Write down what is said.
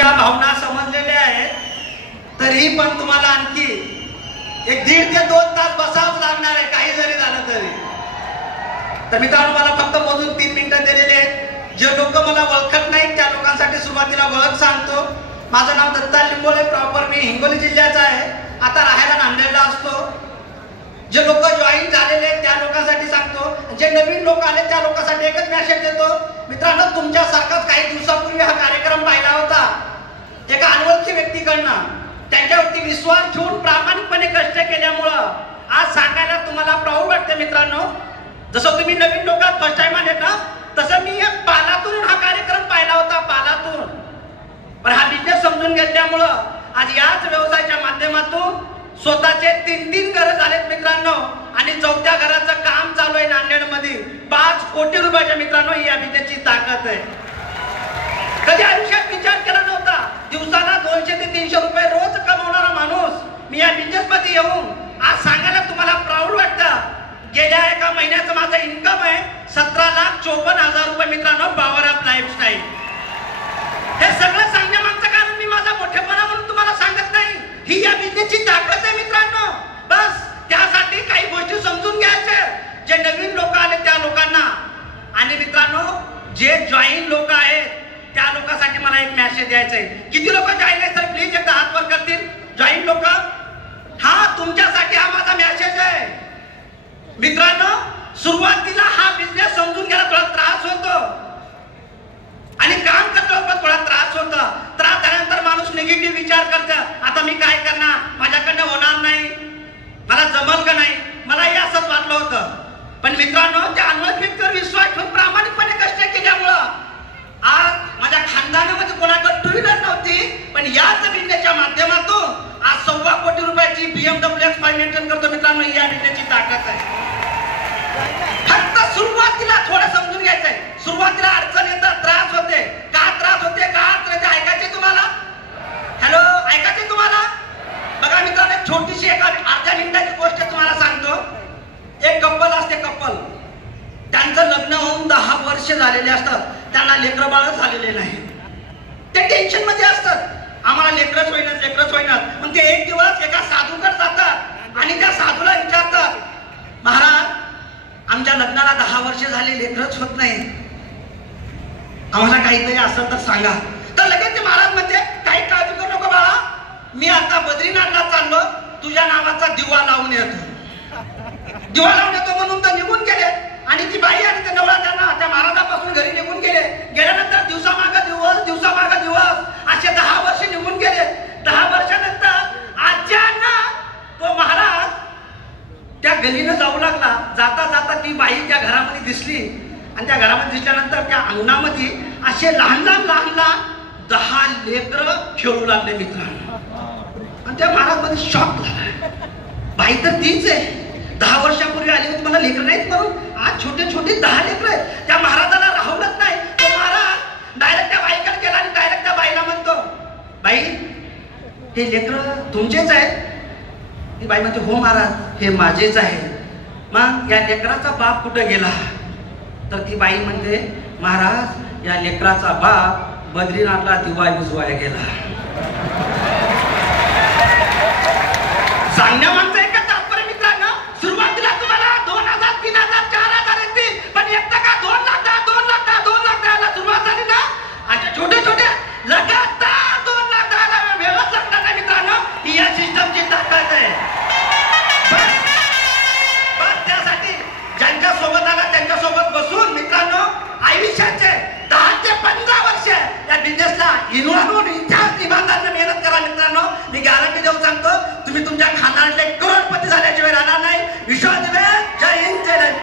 ज्या भावना समजलेल्या आहेत, तरी पण तुम्हाला आणखी 1.5 ते 2 तास बसावंच लागणार आहे, काही जरी झालं तरी. तर मित्रांनो, मला फक्त मोजून 3 मिनिटं दिलेले आहेत. जे लोक मला ओळखत नाहीत त्या लोकांसाठी सुरुवातीला ओळख सांगतो. माझं नाव दत्ता लिंबोळे, प्रॉपर मी हिंगोली जिल्ह्याचा आहे, आता राहायला नांदेडला असतो. जे लोक जॉईन झालेले आहेत त्या लोकांसाठी सांगतो, जे नवीन लोक आले त्या लोकांसाठी एकच मेसेज देतो. मित्रांनो, तुमच्यासारखाच काही दिवसापूर्वी हा कार्यक्रम पाहिला होता एका अनोळखी व्यक्तीकडनं. त्यांच्यावरती विश्वास ठेवून प्रामाणिकपणे कष्ट केल्यामुळं आज सांगायला तुम्हाला प्राऊड वाटते. मित्रांनो, जसं तुम्ही नवीन लोक फर्स्ट टाइम आले ना, तसं मी पालातून हा कार्यक्रम पाहिला होता, पालातून. पण हा बिझनेस समजून घेतल्यामुळं आज याच व्यवसायाच्या माध्यमातून स्वतःचे 3 घरं झालेत मित्रांनो, आणि 4थ्या घराचं काम चालू आहे नांदेडमध्ये. 5 कोटी रुपयाच्या. मित्रांनो, ही या बिझनेसची ताकद आहे. कधी आयुष्यात विचार केला नव्हता, दिवसाला 200 ते 300 रुपये रोज कमवणारा माणूस मी या बिझनेस मध्ये येऊन आज सांगायला तुम्हाला प्राऊड वाटतं. गेल्या एका महिन्याचं माझं इन्कम आहे 17,54,000 रुपये. मित्रांनो, पॉवर ऑफ लाईफस्टाईल. हे सगळं सांगण्यामागचं कारण मी माझा मोठेपणा म्हणून तुम्हाला सांगत नाही, ही या बिझनेसची ताकद आहे मित्रांनो. बस त्यासाठी काही गोष्टी समजून घ्यायच्या, जे नवीन लोक आले त्या लोकांना. आणि मित्रांनो, जे जॉईन लोक आहेत त्या लोकांसाठी मला एक मेसेज द्यायचा आहे. किती लोक जॉईन आहेत सर, प्लीज एकदा हात वर करतील जॉईन लोक. हा तुमच्यासाठी हा माझा मेसेज आहे. मित्रांनो, सुरुवातीला हा बिझनेस समजून घ्यायला थोडा त्रास होतो आणि काम करताना थोडा त्रास होता. त्रास झाल्यानंतर माणूस निगेटिव्ह विचार करतं, आता मी काय करणार, माझ्याकडनं होणार नाही, मला जमल का नाही. मलाही असंच वाटलं होतं. पण मित्रांनो, त्या अनोळखी व्यक्तीवर विश्वास ठेवून प्रामाणिकपणे कष्ट केल्यामुळं आज माझ्या खानदानामध्ये कोणाकडे 2 व्हीलर नव्हती, पण याच बिझनेसच्या माध्यमातून आज 1.25 कोटी रुपयाची BMW X5 मेंटेन करतो. मित्रांनो, या बिझनेसची ताकद आहे. फक्त सुरुवातीला थोडं समजून घ्यायचंय. सुरुवातीला अडचण येतात, त्रास होते. का त्रास होते, का अडचण ऐकायचे तुम्हाला? हॅलो, ऐकायचे तुम्हाला? बघा मित्रांनो, एक छोटीशी एका अर्ध्या मिनिटाची गोष्ट तुम्हाला सांगतो. एक कपल असते, कपल त्यांचं लग्न होऊन 10 वर्ष झालेले असतात, त्यांना लेकरं बाळ झालेले नाही. ते टेन्शन मध्ये असतात, आम्हाला लेकरच होईनात. पण ते एक दिवस एका साधूकडे जातात आणि त्या साधूला विचारतात, महाराज, आमच्या लग्नाला 10 वर्ष झाले, लेकरच होत नाही, आम्हाला काहीतरी असेल तर सांगा. तर लगेच ते महाराज म्हणते, काही काळजी करू नको बाळा, मी आता बद्रीनाथला चाललो, तुझ्या नावाचा दिवा लावून येतो. दिवा लावून येतो म्हणून तर निघून गेले. आणि ती बाई आणि त्या नवरा त्यांना त्या महाराजापासून घरी निघून गेले. गेल्यानंतर दिवसामागे दिवस असे 10 वर्ष निघून गेले. 10 वर्षानंतर अचानक तो महाराज त्या गलीनं जाऊ लागला. जाता जाता ती बाई त्या घरामध्ये दिसली आणि त्या घरामध्ये दिसल्यानंतर त्या अंगणामध्ये असे लहान 10 लेकरं खेळू लागले मित्रांनो. आणि त्या महाराज मध्ये शॉक झाला. बाई तर तीच आहे, 10 वर्षापूर्वी आली होती, मला लेकर नाहीत म्हणून आज छोटे 10 लेकर आहेत. त्या महाराजाला राहूनच नाही. तो महाराज डायरेक्ट त्या बाईकडे गेला आणि डायरेक्ट त्या बाईला म्हणतो, बाई, हे लेकर तुमचेच आहेत? ती बाई म्हणते, हो महाराज, हे माझेच आहे. मग या लेकराचा बाप कुठे गेला? तर ती बाई म्हणते, महाराज, या लेकराचा बाप बद्रीनाथला दिवा विजवायला गेला. सांगण्यामागचं एकच तात्पर्य मित्रांनो, सुरुवातीला तुम्हाला 2,000, 3,000, 4,000 येतील, पण एकदा का 2 लाख द्यायला सुरुवात झाली ना, अशा छोटे लगातार 2 लाख द्यायला वेळच लागणार नाही मित्रांनो. ही या सिस्टमची ताकद आहे. बस त्यासाठी ज्यांच्या सोबत आला त्यांच्या सोबत बसून मित्रांनो, आयुष्याचे 10 ते 15 वर्ष या बिझनेसला इन्व्हॉल्व होऊन इतिहास निबंधांना मेहनत करा मित्रांनो. मी गॅरंटी देऊन सांगतो, तुम्ही तुमच्या